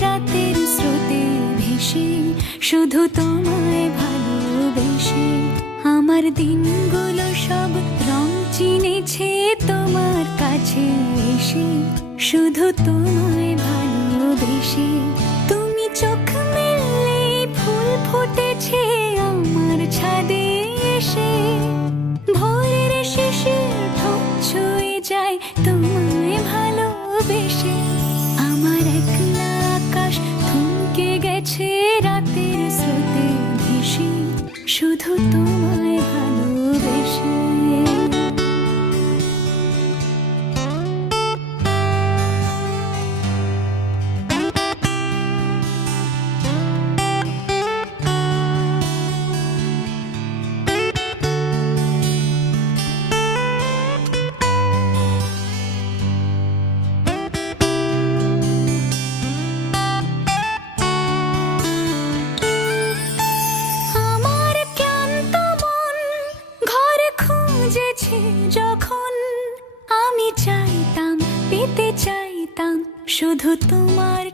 রাতের স্রোতে ভেসে, শুধু তোমায় ভালোবেসে। আমার দিনগুলো সব রং চিনেছে তোমার কাছে এসে, শুধু তোমায় ভালোবেসে। তুমি চোখ মেললে ফুল ফুটেছে আমার ছাদে এসে, ভোরের শিশির ঠোঁট ছুঁয়ে যায় তোমায় ভালোবেসে। আমার একলা আকাশ থমকে গেছে রাতের স্রোতে ভেসে, শুধু তোমায় ভালোবেসে। যখন আমি চাইতাম, পেতে চাইতাম শুধু তোমার